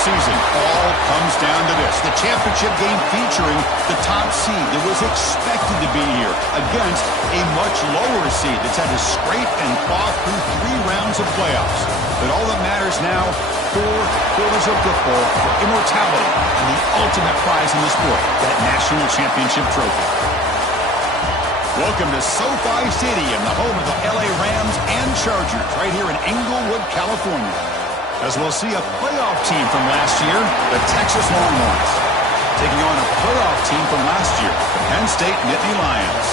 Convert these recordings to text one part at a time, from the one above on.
Season all comes down to this. The championship game featuring the top seed that was expected to be here against a much lower seed that's had to scrape and claw through 3 rounds of playoffs. But all that matters now, 4 quarters of football for immortality and the ultimate prize in the sport, that national championship trophy. Welcome to SoFi Stadium, the home of the LA Rams and Chargers, right here in Inglewood, California. As we'll see a playoff team from last year, the Texas Longhorns, taking on a playoff team from last year, the Penn State Nittany Lions.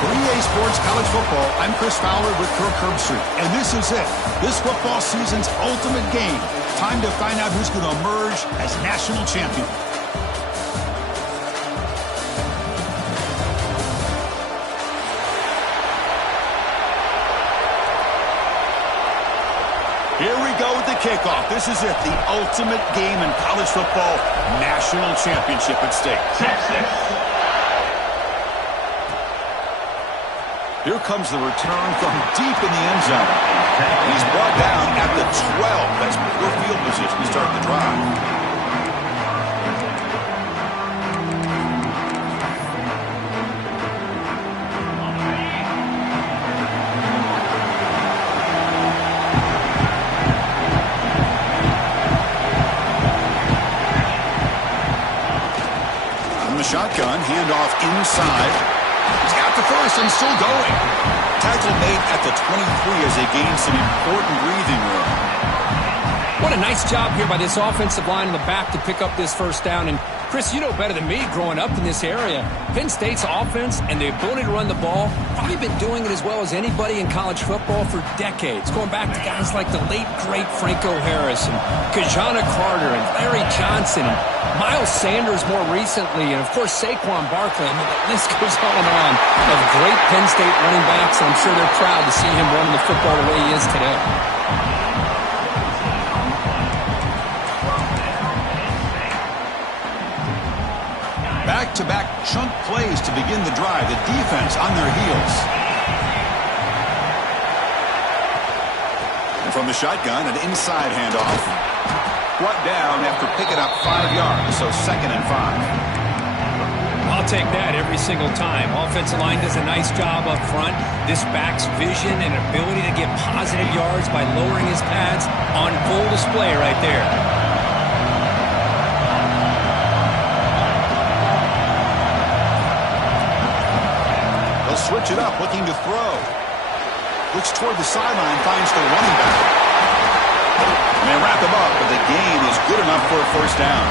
For EA Sports College Football, I'm Chris Fowler with Kirk Herbstreit, and this is it. This football season's ultimate game. Time to find out who's going to emerge as national champion. Here we go with the kickoff. This is it, the ultimate game in college football, national championship at stake. Here comes the return from deep in the end zone. He's brought down at the 12. That's poor field position to start the drive. Shotgun, handoff inside. He's got the first and still going. Tackle made at the 23 as they gain some important breathing room. What a nice job here by this offensive line in the back to pick up this first down. And Chris, you know better than me growing up in this area. Penn State's offense and the ability to run the ball, probably been doing it as well as anybody in college football for decades. Going back to guys like the late, great Franco Harris and Kajana Carter and Larry Johnson and Miles Sanders more recently, and of course Saquon Barkley. I mean, the list goes on of great Penn State running backs, and I'm sure they're proud to see him running the football the way he is today. Back-to-back chunk plays to begin the drive. The defense on their heels. And from the shotgun, an inside handoff. Brought down after picking up 5 yards, so 2nd and 5. I'll take that every single time. Offensive line does a nice job up front. This back's vision and ability to get positive yards by lowering his pads on full display right there. They'll switch it up, looking to throw. Looks toward the sideline, finds the running back. And they wrap him up, but the gain is good enough for a first down.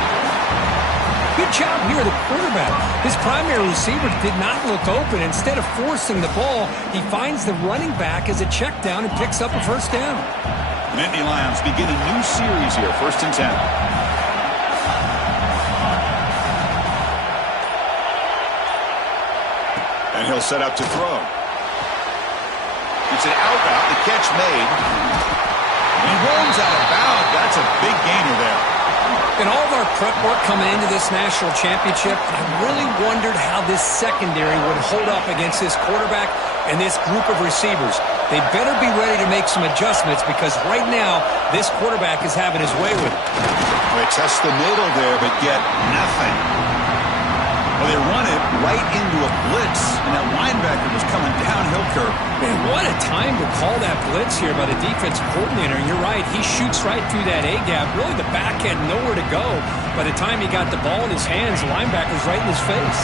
Good job here, the quarterback. His primary receiver did not look open. Instead of forcing the ball, he finds the running back as a check down and picks up a first down. Nittany Lions begin a new series here, 1st and 10. And he'll set up to throw. It's an out route, the catch made. He rolls out of bounds. That's a big gainer there. In all of our prep work coming into this national championship, I really wondered how this secondary would hold up against this quarterback and this group of receivers. They better be ready to make some adjustments because right now, this quarterback is having his way with it. They test the middle there, but get nothing. Well, they run it right into a blitz, and that linebacker was coming downhill curve. Man, what a time to call that blitz here by the defensive coordinator. You're right, he shoots right through that A-gap. Really, the back had nowhere to go. By the time he got the ball in his hands, the linebacker's right in his face.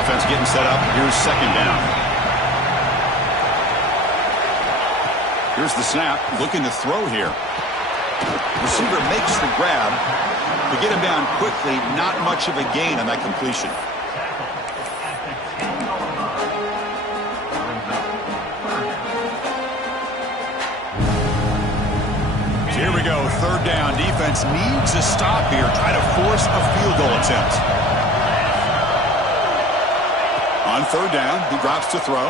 Offense getting set up. Here's 2nd down. Here's the snap, looking to throw here. Receiver makes the grab. To get him down quickly, not much of a gain on that completion. So here we go, 3rd down. Defense needs a stop here. Try to force a field goal attempt. On 3rd down, he drops to throw.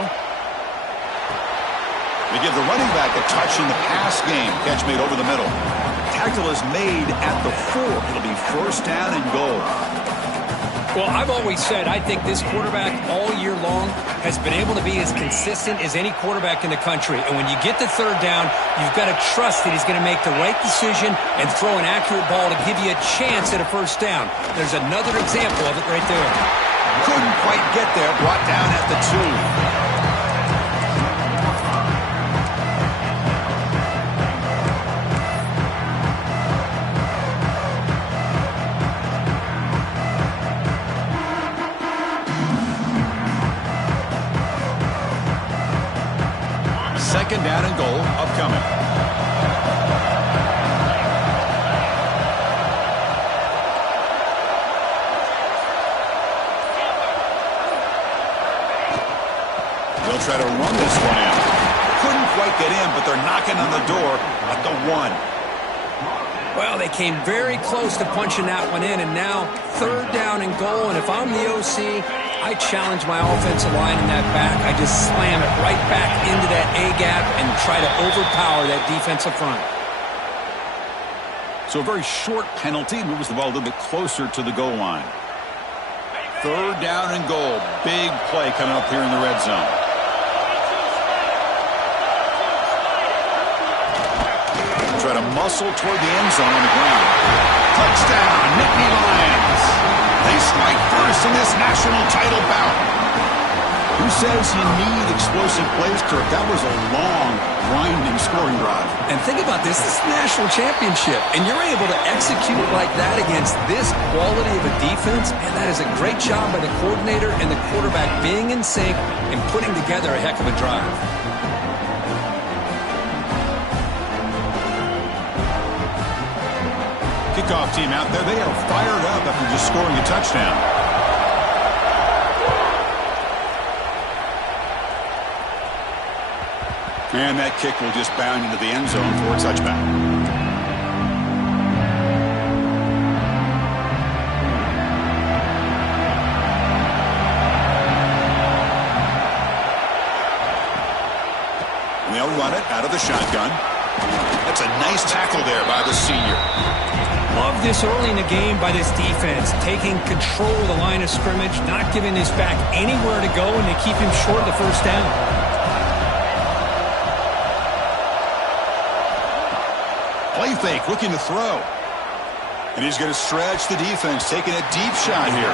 They give the running back a touch in the pass game. Catch made over the middle. tackle is made at the 4. It'll be first down and goal. Well, I've always said I think this quarterback all year long has been able to be as consistent as any quarterback in the country. And when you get the third down, you've got to trust that he's going to make the right decision and throw an accurate ball to give you a chance at a first down. There's another example of it right there. Couldn't quite get there, brought down at the 2. Second down and goal upcoming. They'll try to run this one in. Couldn't quite get in, but they're knocking on the door at the 1. Well, they came very close to punching that one in, and now third down and goal. And if I'm the OC, I challenge my offensive line in that back. I just slam it right back into that A-gap and try to overpower that defensive front. So a very short penalty moves the ball a little bit closer to the goal line. Third down and goal. Big play coming up here in the red zone. Try to muscle toward the end zone on the ground. Touchdown, Nittany Lions. They strike first in this national title bout. Who says you need explosive plays, Kirk? That was a long, grinding scoring drive. And think about this. This is the national championship, and you're able to execute like that against this quality of a defense, and that is a great job by the coordinator and the quarterback being in sync and putting together a heck of a drive. Kickoff team out there. They are fired up after just scoring a touchdown. And that kick will just bound into the end zone for a touchback. And they'll run it out of the shotgun. That's a nice tackle there by the senior. Love this early in the game by this defense, taking control of the line of scrimmage, not giving this back anywhere to go, and they keep him short of the first down. Play fake, looking to throw. And he's going to stretch the defense, taking a deep shot here.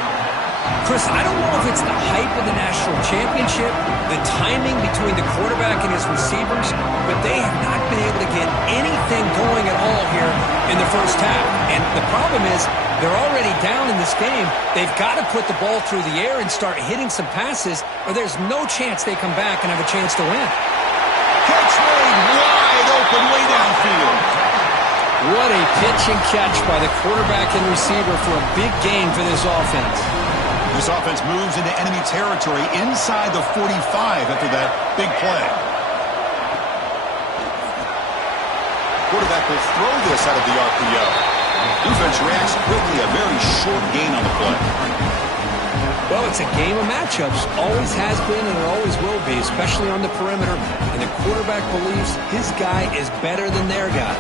Chris, I don't know if it's the hype of the national championship, the timing between the quarterback and his receivers, but they have not been able to get anything going at all here in the first half. And the problem is they're already down in this game. They've got to put the ball through the air and start hitting some passes, or there's no chance they come back and have a chance to win. Catch made wide open way downfield. What a pitch and catch by the quarterback and receiver for a big gain for this offense. This offense moves into enemy territory inside the 45 after that big play. Quarterback will throw this out of the RPO. Defense reacts quickly, a very short gain on the play. Well, it's a game of matchups. Always has been and it always will be, especially on the perimeter. And the quarterback believes his guy is better than their guy.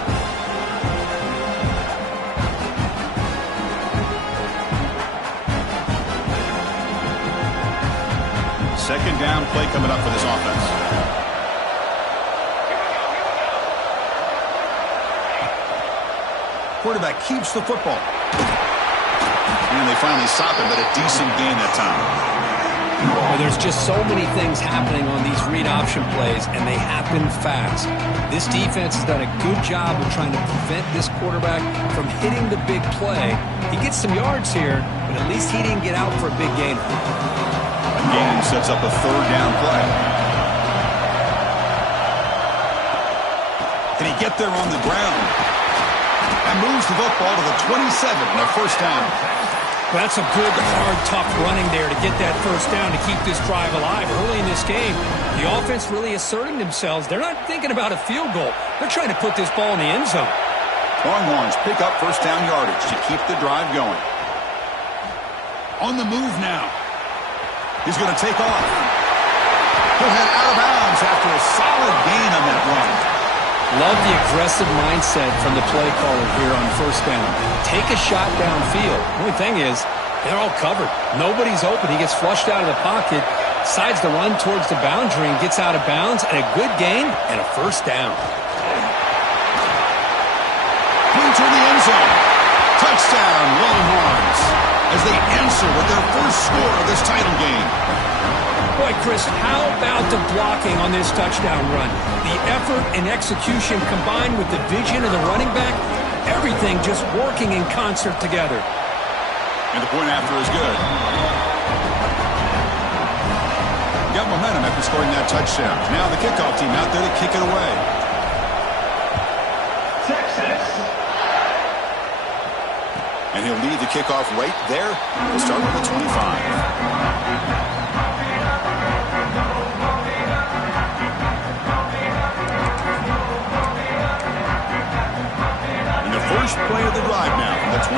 Second down play coming up for this offense. Quarterback keeps the football. And they finally stop him, but a decent gain that time. Well, there's just so many things happening on these read option plays, and they happen fast. This defense has done a good job of trying to prevent this quarterback from hitting the big play. He gets some yards here, but at least he didn't get out for a big gainer. Again, sets up a third down play. Can he get there on the ground? And moves the football to the 27 and a first down. Well, that's a good, hard, tough running there to get that first down to keep this drive alive early in this game. The offense really asserting themselves. They're not thinking about a field goal. They're trying to put this ball in the end zone. Longhorns pick up first down yardage to keep the drive going. On the move now. He's going to take off. He'll head out of bounds after a solid gain on that run. Love the aggressive mindset from the play caller here on first down. Take a shot downfield. The only thing is, they're all covered. Nobody's open. He gets flushed out of the pocket, decides to run towards the boundary and gets out of bounds, and a good gain and a first down. Into the end zone. Touchdown, Longhorns, as they answer with their first score of this title game. Boy, Chris, how about the blocking on this touchdown run? The effort and execution combined with the vision of the running back, everything just working in concert together. And the point after is good. Got momentum after scoring that touchdown. Now the kickoff team out there to kick it away. And he'll lead the kickoff right there. He'll start with the 25. And the first play of the drive now from the 25.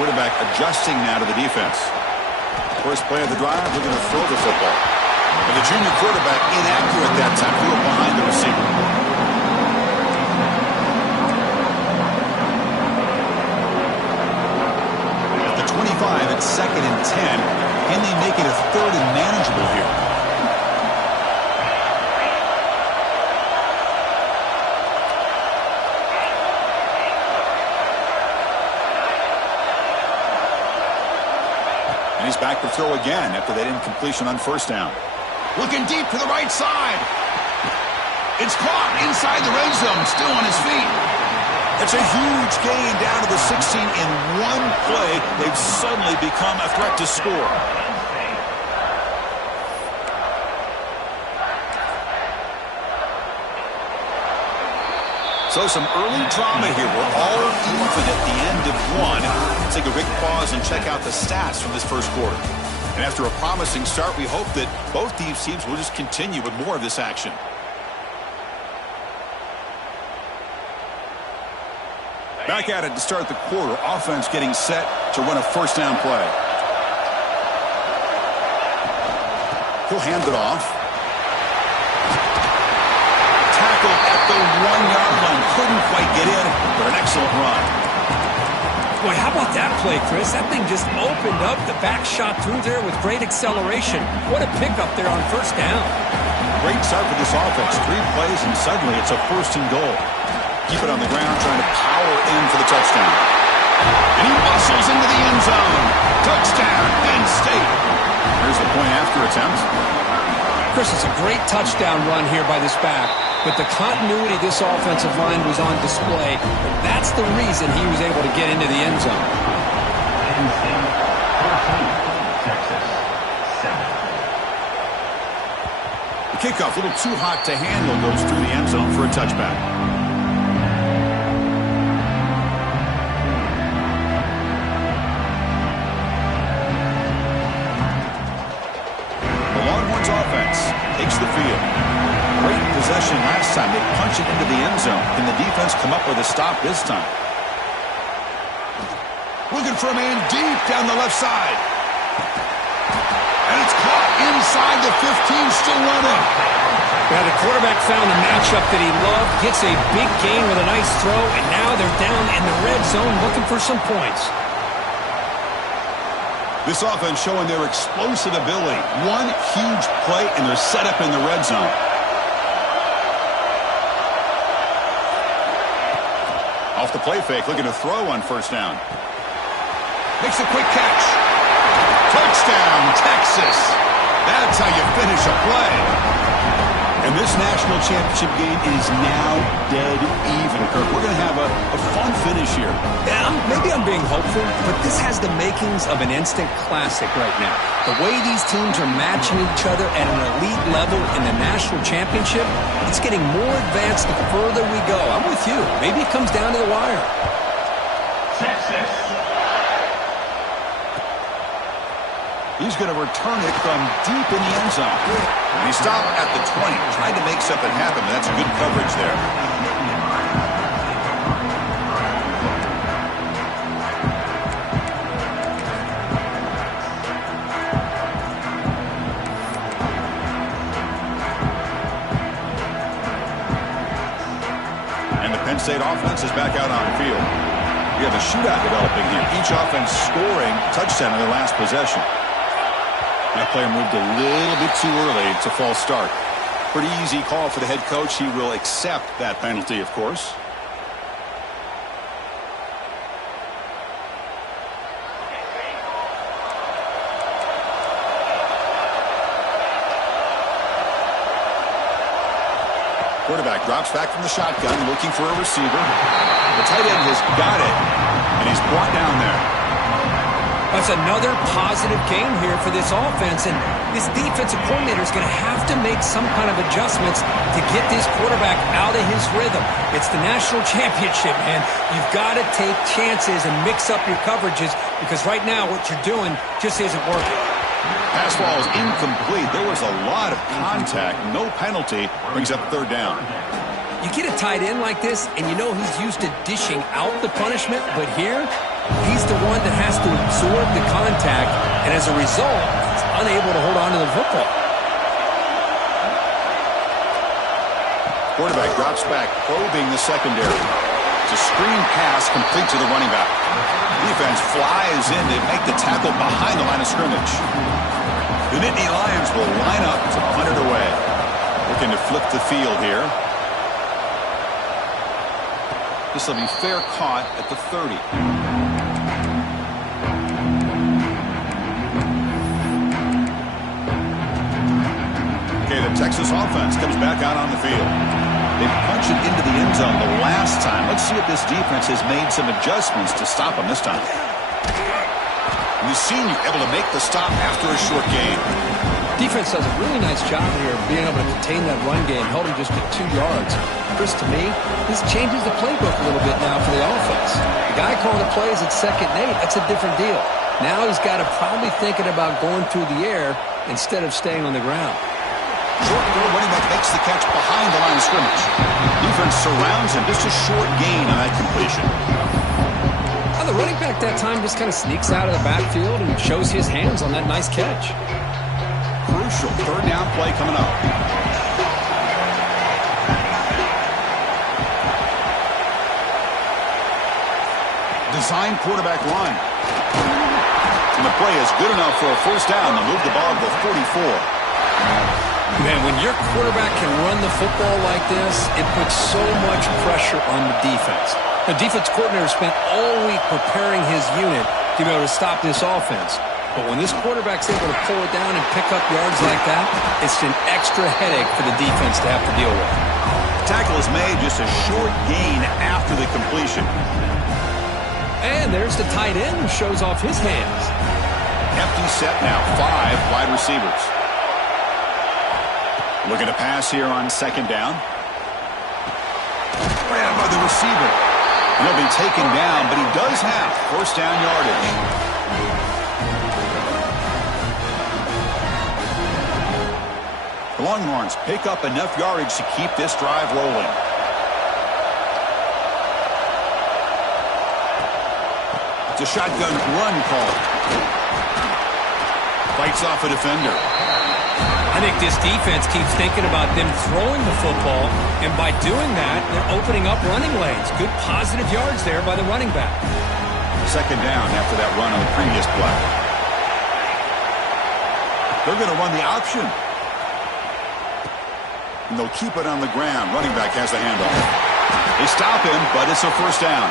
Quarterback adjusting now to the defense. First play of the drive, looking to throw the football. And the junior quarterback inaccurate that time. Threw it behind the receiver. At the 25, it's 2nd and 10. Can they make it a 3rd and manageable here? And he's back to throw again after that incompletion on first down. Looking deep to the right side. It's caught inside the red zone, still on his feet. That's a huge gain down to the 16 in one play. They've suddenly become a threat to score. So some early drama here. We're all even at the end of one. Let's take a quick pause and check out the stats from this first quarter. And after a promising start, we hope that both these teams will just continue with more of this action. Back at it to start the quarter. Offense getting set to run a first down play. He'll hand it off. Tackle at the 1-yard line. Couldn't quite get in, but an excellent run. Boy, how about that play, Chris? That thing just opened up. The back shot through there with great acceleration. What a pickup there on first down. Great start for this offense. 3 plays, and suddenly it's a 1st and goal. Keep it on the ground, trying to power in for the touchdown. And he muscles into the end zone. Touchdown, Penn State. Here's the point after attempt. Chris, it's a great touchdown run here by this back, but the continuity of this offensive line was on display, and that's the reason he was able to get into the end zone. The kickoff, a little too hot to handle, goes through the end zone for a touchback. Takes the field. Great possession last time. They punch it into the end zone. Can the defense come up with a stop this time? Looking for a man deep down the left side. And it's caught inside the 15, still running. Yeah, the quarterback found the matchup that he loved, gets a big gain with a nice throw, and now they're down in the red zone looking for some points. This offense showing their explosive ability. One huge play, and they're set up in the red zone. Off the play fake, looking to throw on first down. Makes a quick catch. Touchdown, Texas. That's how you finish a play. And this national championship game is now dead even, Kirk. We're going to have a fun finish here. Yeah, maybe I'm being hopeful, but this has the makings of an instant classic right now. The way these teams are matching each other at an elite level in the national championship, it's getting more advanced the further we go. I'm with you. Maybe it comes down to the wire. He's going to return it from deep in the end zone. And he stopped at the 20, trying to make something happen. That's good coverage there. Penn State offense is back out on the field. We have a shootout developing here. Each offense scoring a touchdown in their last possession. That player moved a little bit too early. It's a false start. Pretty easy call for the head coach. He will accept that penalty, of course. Quarterback drops back from the shotgun, looking for a receiver. The tight end has got it, and he's brought down there. That's another positive game here for this offense, and this defensive coordinator is going to have to make some kind of adjustments to get this quarterback out of his rhythm. It's the national championship, man. You've got to take chances and mix up your coverages, because right now what you're doing just isn't working. Pass ball is incomplete. There was a lot of contact. No penalty. Brings up third down. You get a tight end like this, and you know he's used to dishing out the punishment, but here, he's the one that has to absorb the contact, and as a result, he's unable to hold on to the football. Quarterback drops back, probing the secondary. It's a screen pass complete to the running back. Defense flies in to make the tackle behind the line of scrimmage. The Nittany Lions will line up to punt it away. Looking to flip the field here. This will be fair caught at the 30. Okay, the Texas offense comes back out on the field. They punched it into the end zone the last time. Let's see if this defense has made some adjustments to stop them this time. And the senior able to make the stop after a short gain. Defense does a really nice job here of being able to contain that run game, held him just at 2 yards. Chris, to me, this changes the playbook a little bit now for the offense. The guy calling the plays at 2nd and 8, that's a different deal. Now he's got to probably thinking about going through the air instead of staying on the ground. Short throw, running back makes the catch behind the line of scrimmage. Defense surrounds him, just a short gain on that completion. Well, the running back that time just kind of sneaks out of the backfield and shows his hands on that nice catch. Crucial third down play coming up. Design quarterback run. And the play is good enough for a first down to move the ball to the 44. Man, when your quarterback can run the football like this, it puts so much pressure on the defense. The defense coordinator spent all week preparing his unit to be able to stop this offense. But when this quarterback's able to pull it down and pick up yards like that, it's an extra headache for the defense to have to deal with. Tackle is made, just a short gain after the completion. And there's the tight end who shows off his hands. Empty set now, 5 wide receivers. Looking to pass here on 2nd down. Ran by the receiver. And he'll be taken down, but he does have first down yardage. The Longhorns pick up enough yardage to keep this drive rolling. It's a shotgun run call. Fights off a defender. I think this defense keeps thinking about them throwing the football, and by doing that, they're opening up running lanes. Good positive yards there by the running back. 2nd down after that run on the previous play. They're going to run the option. And they'll keep it on the ground. Running back has the handoff. They stop him, but it's a first down.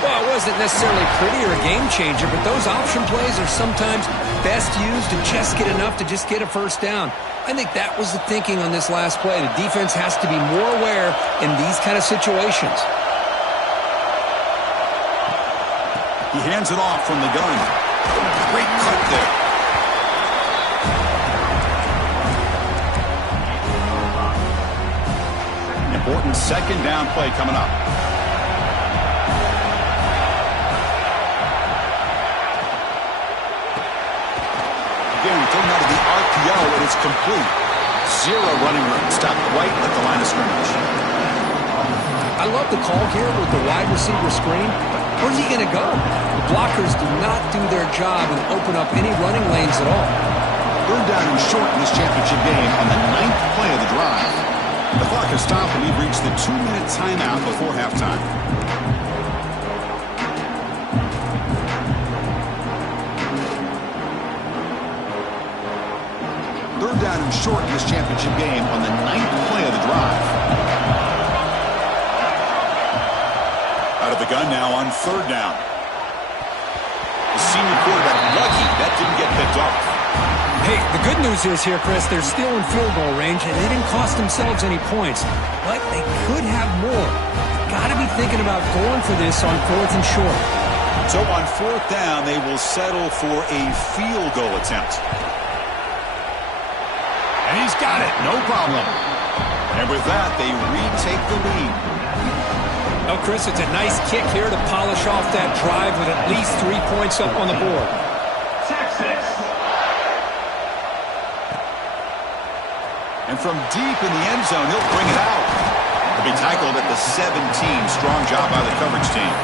Well, it wasn't necessarily pretty or a game changer, but those option plays are sometimes best used to just get enough to just get a first down. I think that was the thinking on this last play. The defense has to be more aware in these kind of situations. He hands it off from the gun. Great cut there. Important 2nd down play coming up. Thrown out of the RPO, and it's complete. 0 running room. Stopped right at the line of scrimmage. I love the call here with the wide receiver screen. Where's he going to go? The blockers do not do their job and open up any running lanes at all. 3rd down and short in this championship game on the 9th play of the drive. The clock has stopped, and we've reached the 2-minute timeout before halftime. Third down and short in this championship game on the 9th play of the drive. Out of the gun now on third down. The senior quarterback lucky that didn't get picked off. Hey, the good news is here, Chris, they're still in field goal range, and they didn't cost themselves any points. But they could have more. Got to be thinking about going for this on 4th and short. So on 4th down, they will settle for a field goal attempt. And he's got it, no problem. And with that, they retake the lead. Oh, Chris, it's a nice kick here to polish off that drive with at least 3 points up on the board. And from deep in the end zone, he'll bring it out. He'll be tackled at the 17. Strong job by the coverage team.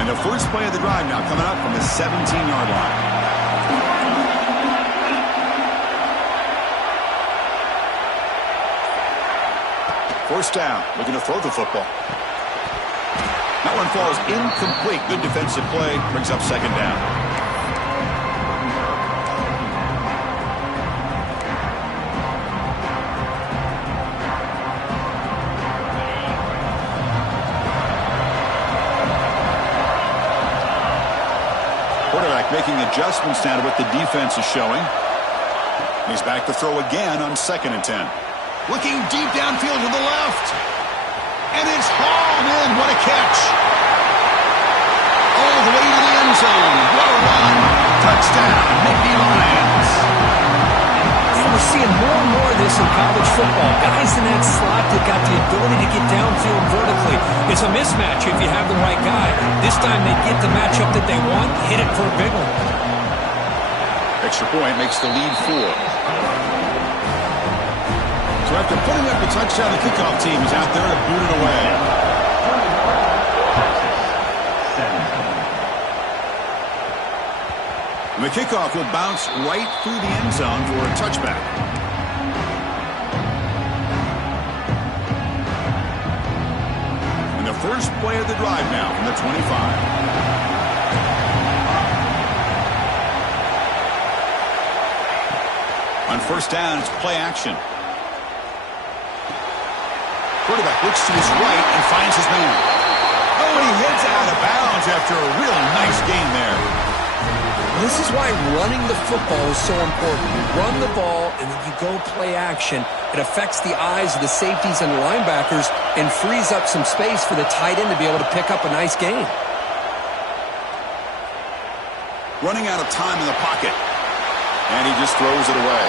And the first play of the drive now coming up from the 17-yard line. First down, looking to throw the football. That one falls incomplete. Good defensive play. Brings up second down. Quarterback making adjustments now to what the defense is showing. He's back to throw again on 2nd and 10. Looking deep downfield to the left. And it's hauled in. What a catch. All the way to the end zone. What a run. Touchdown, Nittany Lions. And we're seeing more and more of this in college football. Guys in that slot that got the ability to get downfield vertically. It's a mismatch if you have the right guy. This time they get the matchup that they want, hit it for a big one. Extra point makes the lead 4. So after putting up a touchdown, the kickoff team is out there to boot it away. And the kickoff will bounce right through the end zone for a touchback. And the first play of the drive now from the 25. On first down, it's play action. Quarterback looks to his right and finds his man. Oh, and he heads out of bounds after a real nice gain there. This is why running the football is so important. You run the ball, and then you go play action. It affects the eyes of the safeties and the linebackers and frees up some space for the tight end to be able to pick up a nice gain. Running out of time in the pocket. And he just throws it away.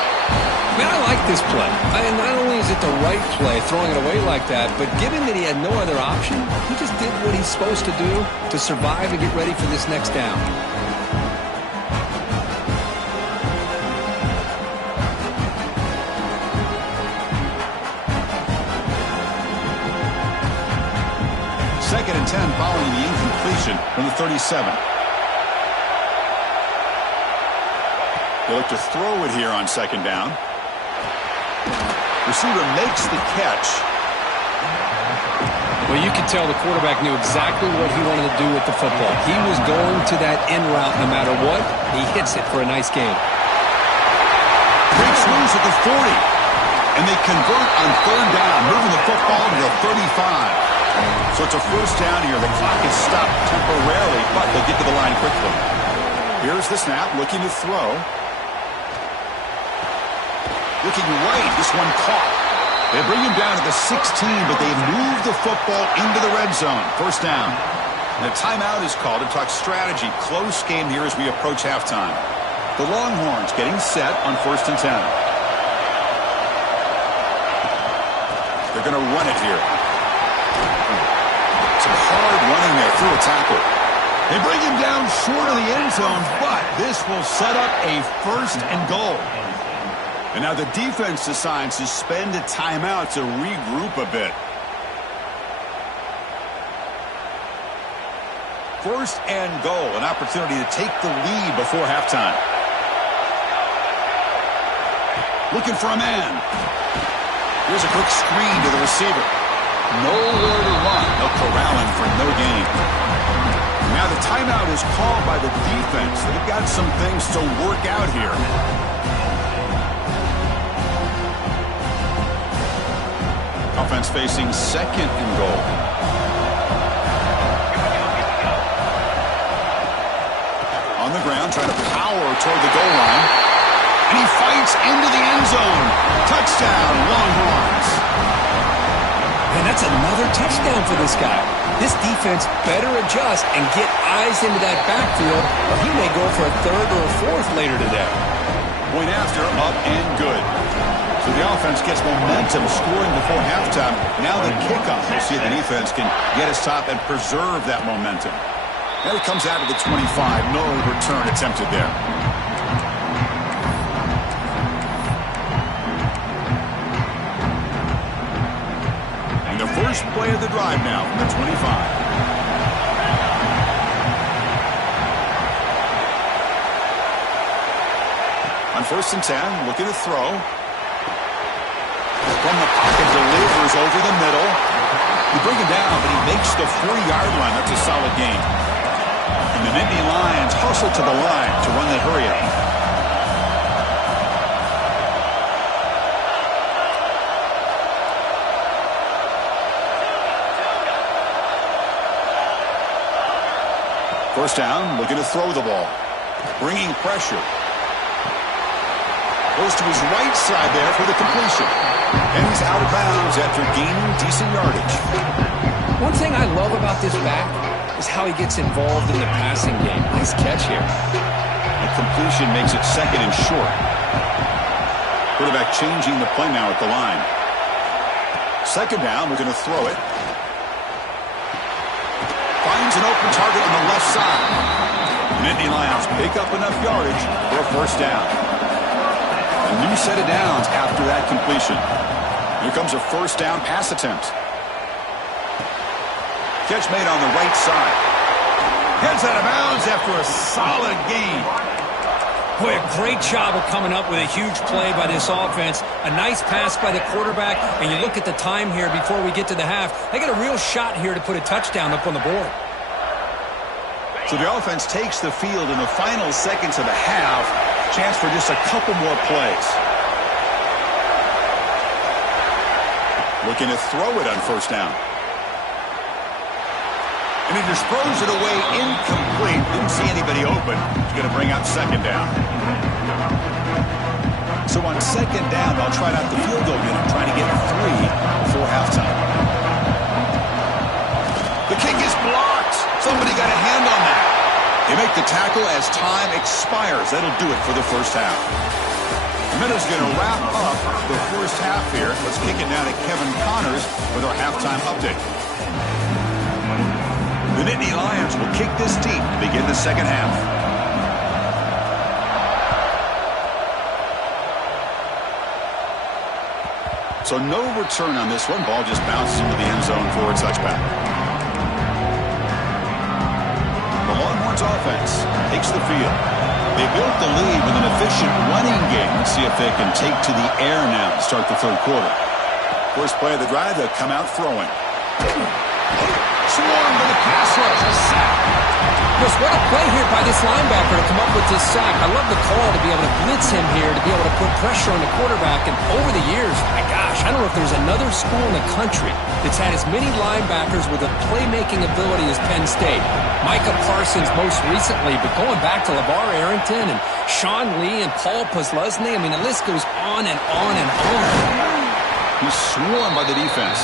Man, I like this play. And not only is it the right play, throwing it away like that, but given that he had no other option, he just did what he's supposed to do to survive and get ready for this next down. Second and 10 following the incompletion from the 37. They look to throw it here on second down. Receiver makes the catch. Well, you could tell the quarterback knew exactly what he wanted to do with the football. He was going to that end route no matter what. He hits it for a nice gain. Breaks loose at the 40. And they convert on third down, moving the football to the 35. So it's a first down here. The clock is stopped temporarily, but they'll get to the line quickly. Here's the snap, looking to throw. Looking right, this one caught. They bring him down to the 16, but they move the football into the red zone. First down. And a timeout is called to talk strategy. Close game here as we approach halftime. The Longhorns getting set on 1st and 10. They're going to run it here. Some hard running there through a tackle. They bring him down short of the end zone, but this will set up a 1st and goal. And now the defense decides to spend a timeout to regroup a bit. First and goal, an opportunity to take the lead before halftime. Looking for a man. Here's a quick screen to the receiver. Nowhere to run. They'll corral him for no gain. Now the timeout is called by the defense. They've got some things to work out here. Offense facing second and goal. On the ground, trying to power toward the goal line. And he fights into the end zone. Touchdown, Longhorns. And that's another touchdown for this guy. This defense better adjust and get eyes into that backfield, or he may go for a third or a fourth later today. Point after, up and good. So the offense gets momentum scoring before halftime. Now the kickoff. We'll see if the defense can get his top and preserve that momentum. Now it comes out to the 25. No return attempted there. And the first play of the drive now from the 25. On 1st and 10, looking to throw. From the pocket, delivers over the middle. You bring him down, but he makes the 40-yard line. That's a solid gain. And the Nittany Lions hustle to the line to run that hurry-up. First down, looking to throw the ball. Bringing pressure. Goes to his right side there for the completion. And he's out of bounds after gaining decent yardage. One thing I love about this back is how he gets involved in the passing game. Nice catch here. A completion makes it second and short. Quarterback changing the play now at the line. Second down, we're going to throw it. Finds an open target on the left side. The Nittany Lions pick up enough yardage for a first down. A new set of downs after that completion. Here comes a first down pass attempt. Catch made on the right side. Heads out of bounds after a solid gain. Boy, a great job of coming up with a huge play by this offense. A nice pass by the quarterback, and you look at the time here before we get to the half. They got a real shot here to put a touchdown up on the board. So the offense takes the field in the final seconds of the half. Chance for just a couple more plays. Looking to throw it on first down. And he just throws it away incomplete. Didn't see anybody open. He's going to bring out second down. So on second down, they'll try out the field goal unit, trying to get 3 before halftime. The kick is blocked. Somebody got a hand on that. They make the tackle as time expires. That'll do it for the first half. The Minnows going to wrap up the first half here. Let's kick it now to Kevin Connors with our halftime update. The Nittany Lions will kick this deep to begin the second half. So no return on this one. Ball just bounces into the end zone for a touchback. The Longhorns offense takes the field. They built the lead with an efficient running game. Let's see if they can take to the air now to start the third quarter. First play of the drive, they'll come out throwing. Swarmed with a pass rush, a sack. Chris, what a play here by this linebacker to come up with this sack. I love the call to be able to blitz him here, to be able to put pressure on the quarterback. And over the years, my gosh, I don't know if there's another school in the country that's had as many linebackers with a playmaking ability as Penn State. Micah Parsons most recently, but going back to LeVar Arrington and Sean Lee and Paul Posluszny, I mean, the list goes on and on and on. He's swarmed by the defense.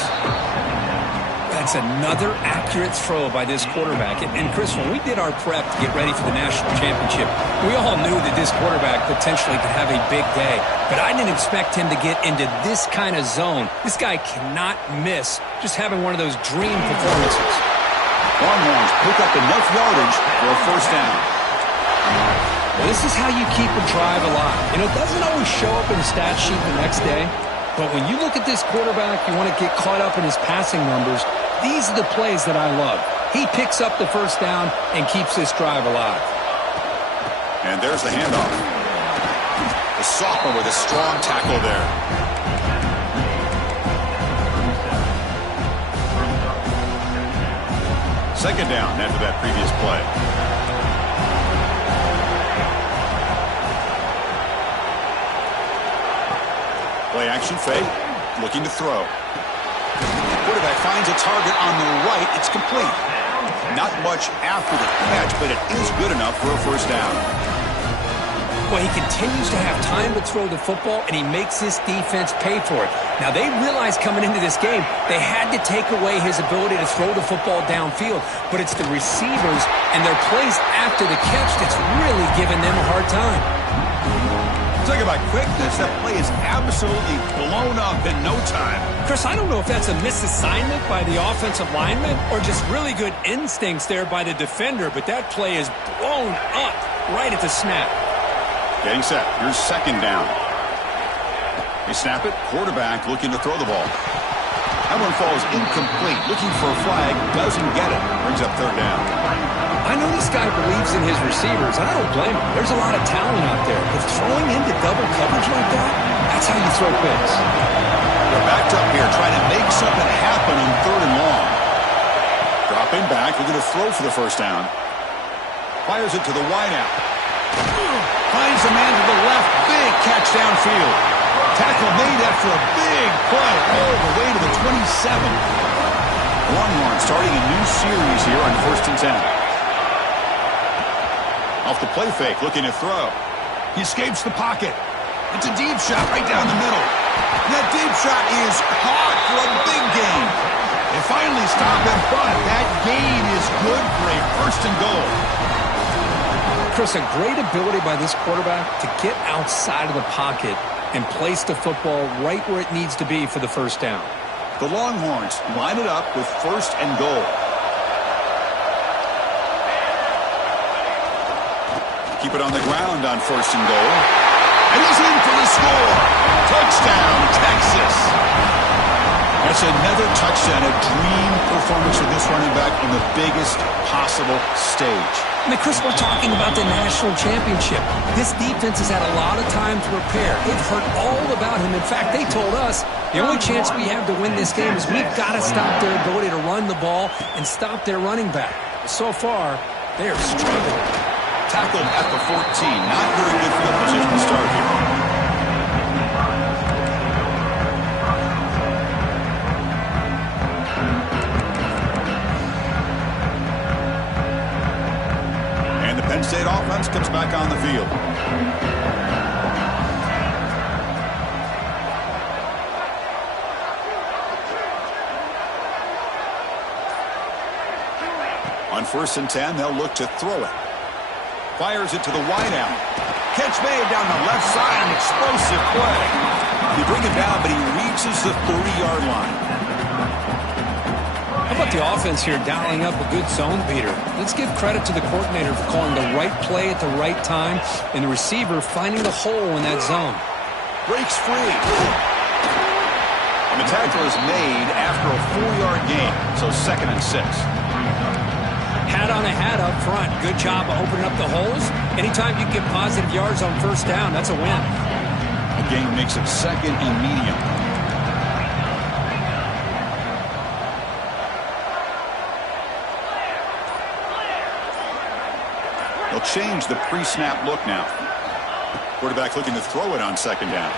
That's another accurate throw by this quarterback. And Chris, when we did our prep to get ready for the national championship, we all knew that this quarterback potentially could have a big day. But I didn't expect him to get into this kind of zone. This guy cannot miss just having one of those dream performances. Longhorns pick up enough yardage for a first down. Well, this is how you keep a drive alive. You know, it doesn't always show up in the stat sheet the next day. But when you look at this quarterback, you want to get caught up in his passing numbers. These are the plays that I love. He picks up the first down and keeps this drive alive. And there's the handoff. The sophomore with a strong tackle there. Second down after that previous play. Play action fake. Looking to throw. Quarterback finds a target on the right. It's complete. Not much after the catch, but it is good enough for a first down. Well, he continues to have time to throw the football, and he makes this defense pay for it. Now, they realized coming into this game they had to take away his ability to throw the football downfield, but it's the receivers and their plays after the catch that's really giving them a hard time. Talk about quickness. That play is absolutely blown up in no time. Chris, I don't know if that's a misassignment by the offensive lineman or just really good instincts there by the defender, but that play is blown up right at the snap. Getting set. Here's second down. They snap it. Quarterback looking to throw the ball. That one falls incomplete. Looking for a flag. Doesn't get it. Brings up third down. I know this guy believes in his receivers, and I don't blame him. There's a lot of talent out there. But throwing into double coverage like that, that's how you throw picks. They're backed up here trying to make something happen on third and long. Dropping back. Looking to throw for the first down. Fires it to the wideout. Finds the man to the left. Big catch downfield. Tackle made after a big play all the way to the 27. Longhorn starting a new series here on 1st and 10. Off the play fake, looking to throw. He escapes the pocket. It's a deep shot right down the middle. That deep shot is caught for a big gain. They finally stop him, but that gain is good for a 1st and goal. Chris, a great ability by this quarterback to get outside of the pocket and place the football right where it needs to be for the first down. The Longhorns line it up with 1st and goal. Keep it on the ground on 1st and goal. And he's in for the score. Touchdown, Texas. That's another touchdown, a dream performance for this running back on the biggest possible stage. I mean, Chris, we're talking about the national championship. This defense has had a lot of time to prepare. They've heard all about him. In fact, they told us the only chance we have to win this game is we've got to stop their ability to run the ball and stop their running back. So far, they are struggling. Tackled at the 14. Not very good field position to start here. Penn State offense comes back on the field. On 1st and 10, they'll look to throw it. Fires it to the wideout. Catch made down the left side, an explosive play. He bring it down, but he reaches the 30-yard line. How about the offense here dialing up a good zone beater? Let's give credit to the coordinator for calling the right play at the right time and the receiver finding the hole in that zone. Breaks free. And the tackle is made after a 4-yard gain, so 2nd and 6. Hat on a hat up front. Good job of opening up the holes. Anytime you get positive yards on 1st down, that's a win. The game makes it 2nd and medium. They'll change the pre-snap look now. Quarterback looking to throw it on 2nd down.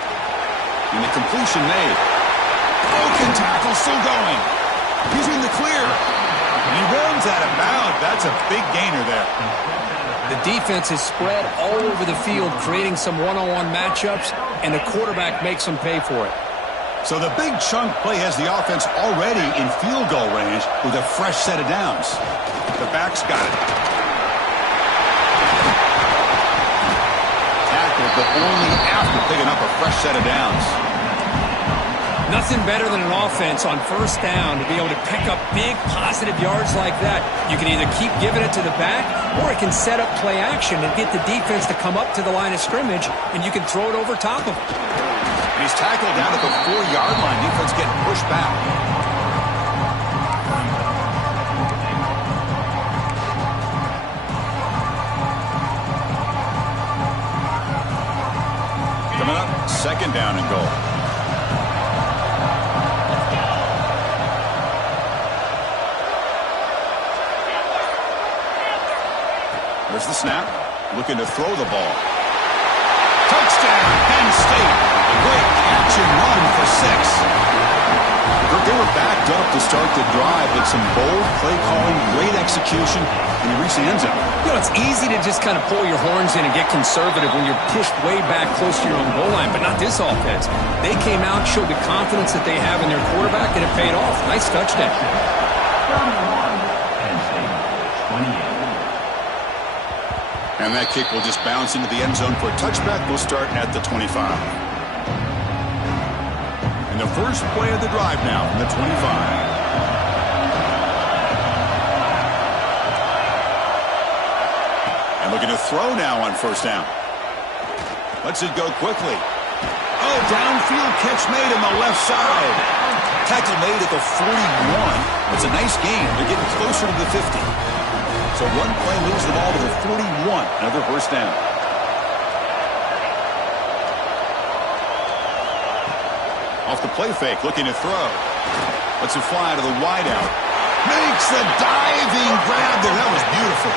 And the completion made. Broken tackle still going. He's in the clear. And he runs out of bounds. That's a big gainer there. The defense is spread all over the field, creating some one-on-one matchups, and the quarterback makes them pay for it. So the big chunk play has the offense already in field goal range with a fresh set of downs. The back's got it. Tackled, but only after picking up a fresh set of downs. Nothing better than an offense on 1st down to be able to pick up big positive yards like that. You can either keep giving it to the back, or it can set up play action and get the defense to come up to the line of scrimmage, and you can throw it over top of them. He's tackled down at the 4-yard line. Defense getting pushed back. second down and goal. There's the snap. Looking to throw the ball. Touchdown, Penn State. A great catch and run for 6. They were backed up to start the drive, but some bold play calling, great execution, and he reached the end zone. You know, it's easy to just kind of pull your horns in and get conservative when you're pushed way back close to your own goal line, but not this offense. They came out, showed the confidence that they have in their quarterback, and it paid off. Nice touchdown. And that kick will just bounce into the end zone for a touchback. We'll start at the 25. And the first play of the drive now from the 25. And looking to throw now on first down. Lets it go quickly. Oh, downfield catch made on the left side. Tackle made at the 41. It's a nice gain. They're getting closer to the 50. So one play moves the ball to the 41. Another first down. Off the play fake, looking to throw. Lets it fly to the wideout. Makes the diving grab there. That was beautiful.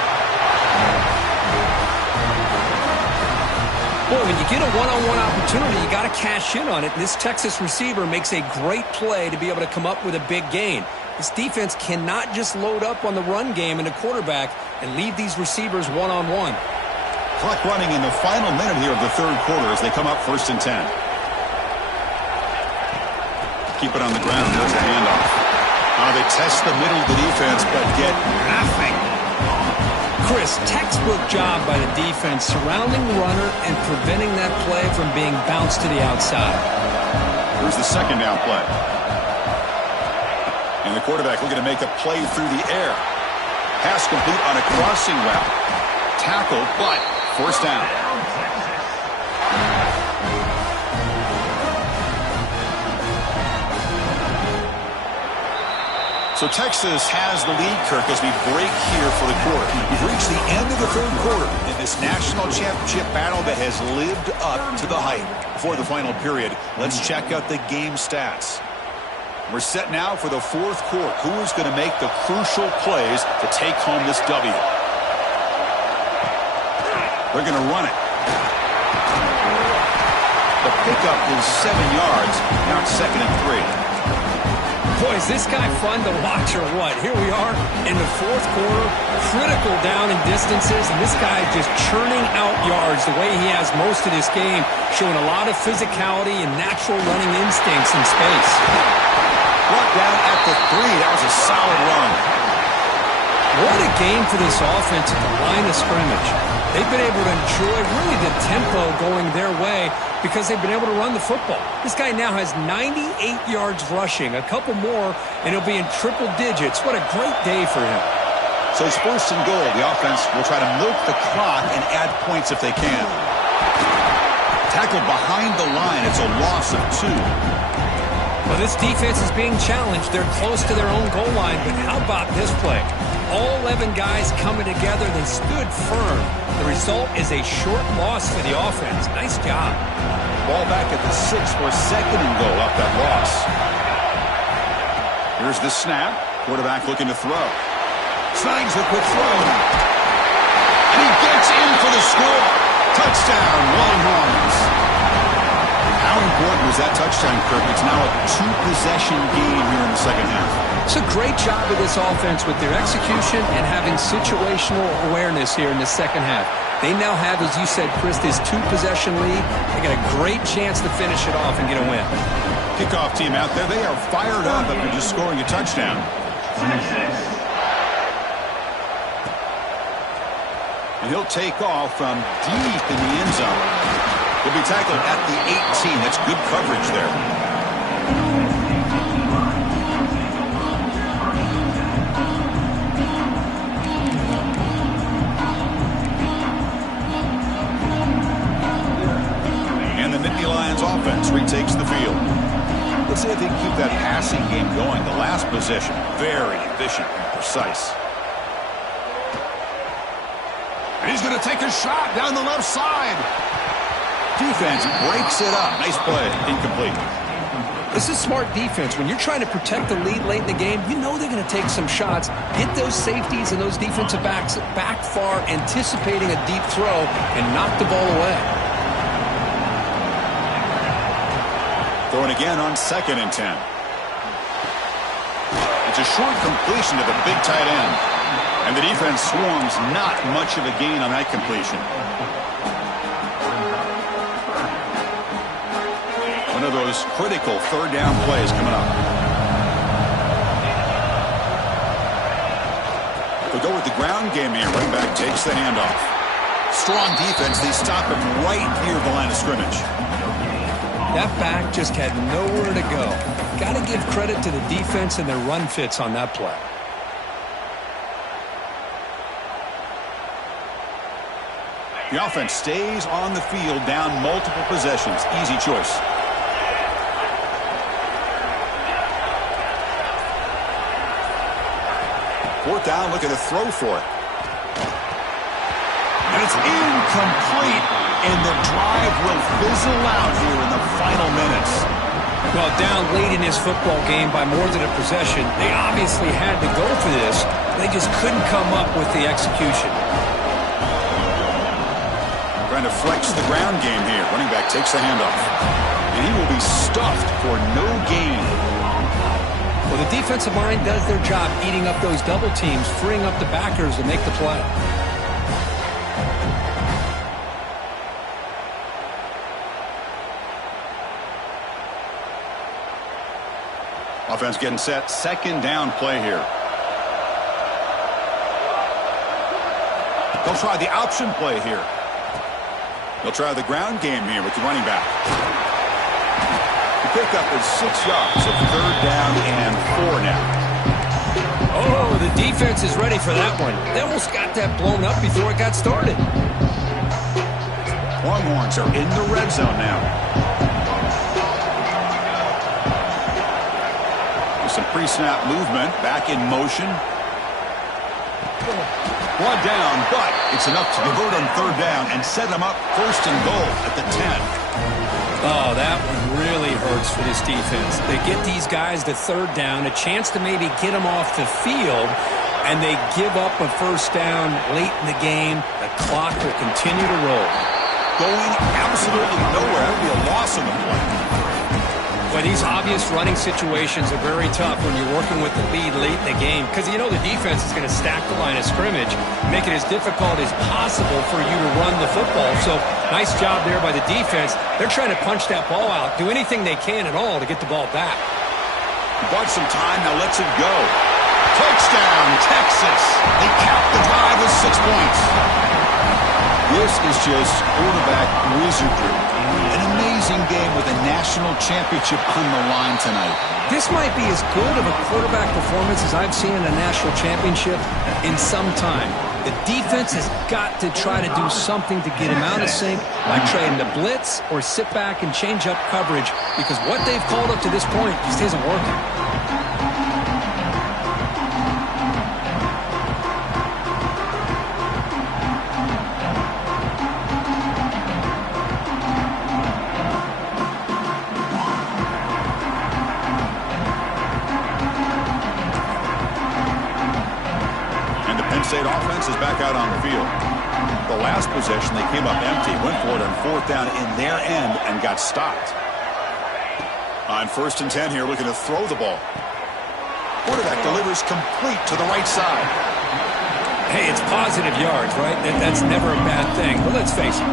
Boy, when you get a one-on-one opportunity, you got to cash in on it. And this Texas receiver makes a great play to be able to come up with a big gain. This defense cannot just load up on the run game and the quarterback and leave these receivers one-on-one. Clock running in the final minute here of the third quarter as they come up 1st and 10. Keep it on the ground. There's the handoff. Now they test the middle of the defense, but get nothing. Chris, textbook job by the defense surrounding the runner and preventing that play from being bounced to the outside. Here's the second down play. And the quarterback looking to make a play through the air. Pass complete on a crossing route. Tackle, but first down. So Texas has the lead, Kirk, as we break here for the quarter. We've reached the end of the third quarter in this national championship battle that has lived up to the hype. Before the final period, let's check out the game stats. We're set now for the fourth quarter. Who is going to make the crucial plays to take home this W? They're going to run it. The pickup is 7 yards. Now it's 2nd and 3. Boy, is this guy fun to watch or what? Here we are in the fourth quarter, critical down in distances, and this guy just churning out yards the way he has most of this game, showing a lot of physicality and natural running instincts in space. Brought down at the 3. That was a solid run. What a game for this offense at the line of scrimmage. They've been able to enjoy really the tempo going their way because they've been able to run the football. This guy now has 98 yards rushing, a couple more, and he'll be in triple digits. What a great day for him. So it's 1st and goal. The offense will try to milk the clock and add points if they can. Tackled behind the line. It's a loss of 2. Well, this defense is being challenged. They're close to their own goal line, but how about this play? All 11 guys coming together. They stood firm. The result is a short loss for the offense. Nice job. Ball back at the 6 for 2nd and goal up that loss. Here's the snap. Quarterback looking to throw. Snags the quick throw. And he gets in for the score. Touchdown, Longhorns. How important was that touchdown, Kirk? It's now a 2-possession game here in the second half. It's a great job of this offense with their execution and having situational awareness here in the second half. They now have, as you said, Chris, this 2-possession lead. They got a great chance to finish it off and get a win. Kickoff team out there. They are fired up after just scoring a touchdown. 26. And he'll take off from deep in the end zone. He'll be tackled at the 18. That's good coverage there. And the Nittany Lions offense retakes the field. Let's see if they can keep that passing game going. The last possession, very efficient and precise. And he's going to take a shot down the left side. Defense breaks it up. Nice play. Incomplete. This is smart defense. When you're trying to protect the lead late in the game, you know they're going to take some shots, get those safeties and those defensive backs back far, anticipating a deep throw, and knock the ball away. Throwing again on 2nd and 10. It's a short completion to the big tight end. And the defense swarms, not much of a gain on that completion. One of those critical 3rd down plays coming up. They'll go with the ground game here. Running back takes the handoff. Strong defense. They stop him right near the line of scrimmage. That back just had nowhere to go. Got to give credit to the defense and their run fits on that play. The offense stays on the field, down multiple possessions. Easy choice. Fourth down, look at the throw for it. And it's incomplete, and the drive will fizzle out here in the final minutes. Well, down late in this football game by more than a possession, they obviously had to go for this. They just couldn't come up with the execution. Trying to flex the ground game here. Running back takes the handoff. And he will be stuffed for no gain. Well, the defensive line does their job eating up those double teams, freeing up the backers to make the play. Offense getting set. 2nd down play here. They'll try the option play here. They'll try the ground game here with the running back. The pickup is 6 yards of 3rd down and 4 now. Oh, the defense is ready for that one. They almost got that blown up before it got started. Longhorns are in the red zone now. With some pre-snap movement, back in motion. One down, but it's enough to convert on 3rd down and set them up 1st and goal at the 10. Oh, that one really hurts for this defense. They get these guys to 3rd down, a chance to maybe get them off the field, and they give up a 1st down late in the game. The clock will continue to roll. Going absolutely nowhere. That would be a loss in the play. Well, these obvious running situations are very tough when you're working with the lead late in the game because you know the defense is going to stack the line of scrimmage, make it as difficult as possible for you to run the football. So nice job there by the defense. They're trying to punch that ball out, do anything they can at all to get the ball back. Bought some time, now lets it go. Touchdown, Texas. They cap the drive with 6 points. This is just quarterback wizardry. An amazing game with a national championship on the line tonight. This might be as good of a quarterback performance as I've seen in a national championship in some time. The defense has got to try to do something to get him out of sync by trying to blitz or sit back and change up coverage because what they've called up to this point just isn't working. State offense is back out on the field. The last possession, they came up empty, went for it on 4th down in their end and got stopped. On 1st and 10 here, looking to throw the ball. Quarterback delivers complete to the right side. Hey, it's positive yards, right? That's never a bad thing. But let's face it,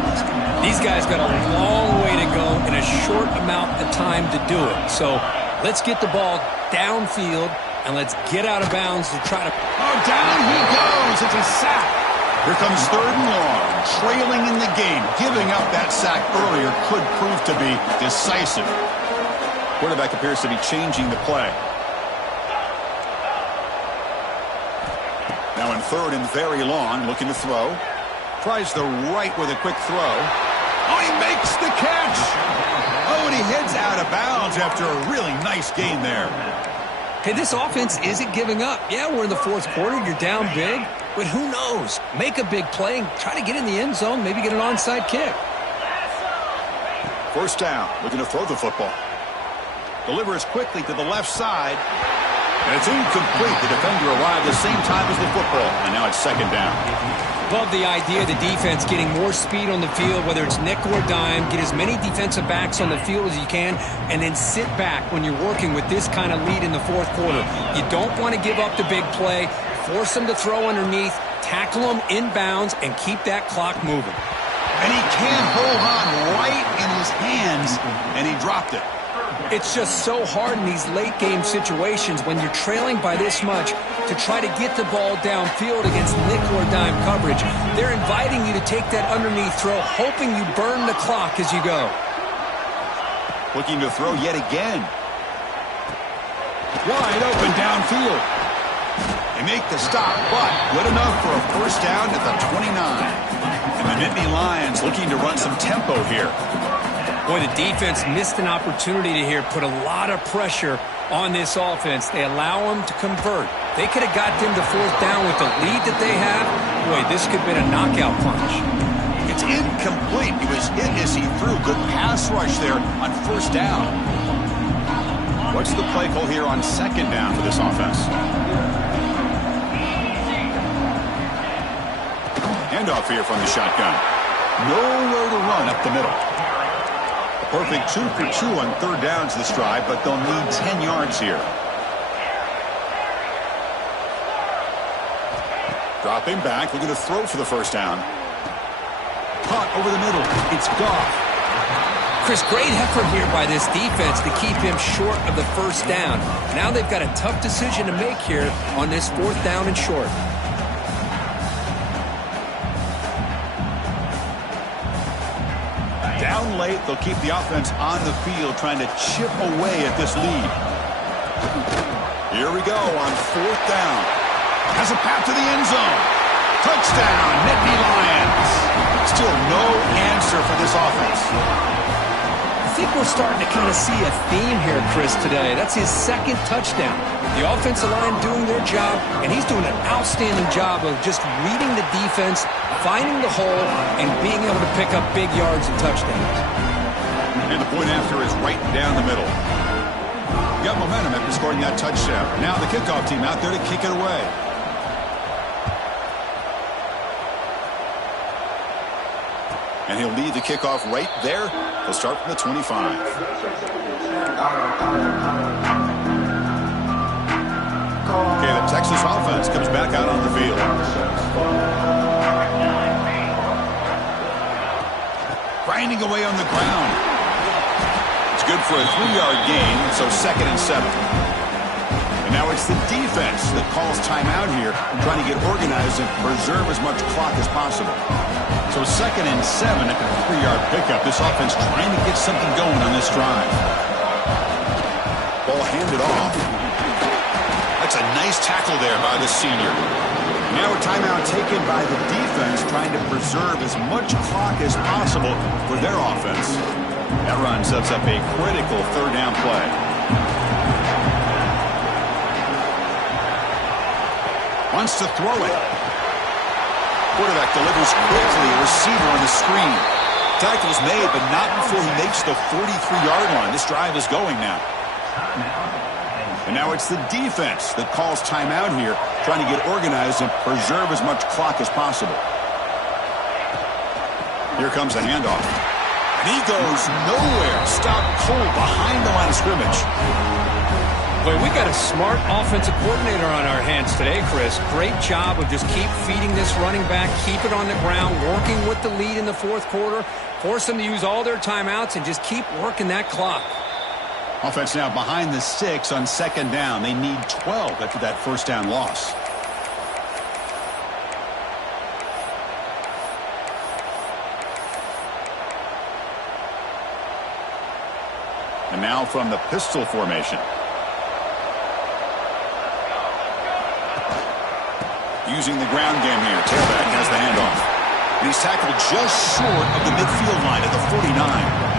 these guys got a long way to go in a short amount of time to do it. So let's get the ball downfield and let's get out of bounds to try to... Oh, down he goes. It's a sack. Here comes 3rd and long. Trailing in the game. Giving up that sack earlier could prove to be decisive. Quarterback appears to be changing the play. Now in 3rd and very long, looking to throw. Tries the right with a quick throw. Oh, he makes the catch. Oh, and he heads out of bounds after a really nice gain there. Hey, this offense isn't giving up. Yeah, we're in the 4th quarter. You're down big. But who knows? Make a big play and try to get in the end zone, maybe get an onside kick. First down, looking to throw the football. Delivers quickly to the left side. And it's incomplete. The defender arrived the same time as the football. And now it's second down. Love the idea of the defense getting more speed on the field, whether it's nickel or dime. Get as many defensive backs on the field as you can, and then sit back when you're working with this kind of lead in the fourth quarter. You don't want to give up the big play. Force them to throw underneath, tackle them inbounds, and keep that clock moving. And he can't hold on right in his hands, and he dropped it. It's just so hard in these late-game situations when you're trailing by this much to try to get the ball downfield against nickel or dime coverage. They're inviting you to take that underneath throw, hoping you burn the clock as you go. Looking to throw yet again. Wide open downfield. They make the stop, but good enough for a first down at the 29. And the Nittany Lions looking to run some tempo here. Boy, the defense missed an opportunity to here put a lot of pressure on this offense. They allow them to convert. They could have got them to fourth down with the lead that they have. Boy, this could have been a knockout punch. It's incomplete. He was hit as he threw. Good pass rush there on first down. What's the play call here on second down for this offense? Handoff here from the shotgun. Nowhere to run up the middle. A perfect 2 for 2 on third downs this drive, but they'll need 10 yards here. Dropping back, looking to throw for the first down. Caught over the middle. It's Goff. Chris, great effort here by this defense to keep him short of the first down. Now they've got a tough decision to make here on this fourth down and short. Down late, they'll keep the offense on the field trying to chip away at this lead. Here we go on fourth down. Has a path to the end zone. Touchdown, Nittany Lions. Still no answer for this offense. I think we're starting to kind of see a theme here, Chris, today. That's his second touchdown. The offensive line doing their job, and he's doing an outstanding job of just reading the defense, finding the hole, and being able to pick up big yards and touchdowns. And the point after is right down the middle. Got momentum after scoring that touchdown. Now the kickoff team out there to kick it away. And he'll lead the kickoff right there. He'll start from the 25. Okay, the Texas offense comes back out on the field. Grinding away on the ground. It's good for a 3-yard gain, so 2nd and 7. And now it's the defense that calls timeout here, trying to get organized and preserve as much clock as possible. So 2nd and 7 at the 3-yard pickup. This offense trying to get something going on this drive. Ball handed off. That's a nice tackle there by the senior. Now a timeout taken by the defense, trying to preserve as much clock as possible for their offense. That run sets up a critical third down play. Wants to throw it. Quarterback delivers quickly. Receiver on the screen. Tackle's made, but not before he makes the 43-yard line. This drive is going now. And now it's the defense that calls timeout here, trying to get organized and preserve as much clock as possible. Here comes the handoff. And he goes nowhere. Stopped cold behind the line of scrimmage. Boy, we got a smart offensive coordinator on our hands today, Chris. Great job of just keep feeding this running back, keep it on the ground, working with the lead in the fourth quarter, force them to use all their timeouts, and just keep working that clock. Offense now behind the 6 on 2nd down. They need 12 after that first down loss. And now from the pistol formation. Using the ground game here. Tailback has the handoff. And he's tackled just short of the midfield line at the 49.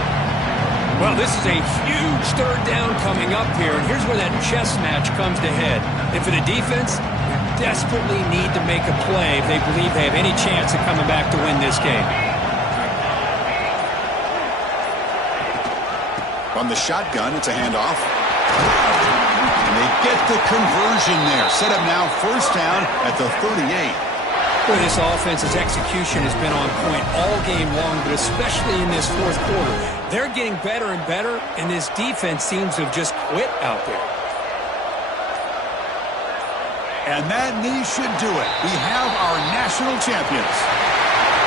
Well, this is a huge third down coming up here, and here's where that chess match comes to head. And for the defense, they desperately need to make a play if they believe they have any chance of coming back to win this game. From the shotgun, it's a handoff. And they get the conversion there. Set up now, first down at the 38. Boy, this offense's execution has been on point all game long, but especially in this fourth quarter. They're getting better and better, and this defense seems to have just quit out there. And that knee should do it. We have our national champions.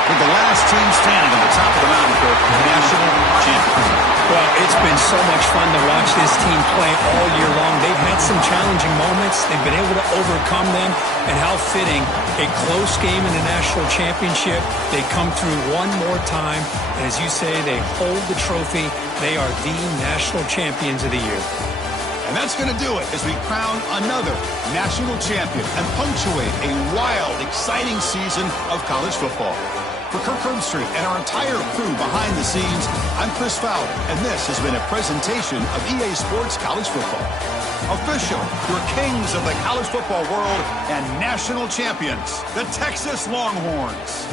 With the last team standing on the top of the mountain for national champions. Well, it's been so much fun to watch this team play all year long. They've had some challenging moments. They've been able to overcome them. And how fitting, a close game in the national championship. They come through one more time. And as you say, they hold the trophy. They are the national champions of the year. And that's going to do it as we crown another national champion and punctuate a wild, exciting season of college football. For Kirk Herbstreit and our entire crew behind the scenes, I'm Chris Fowler, and this has been a presentation of EA Sports College Football. Official, your kings of the college football world and national champions, the Texas Longhorns.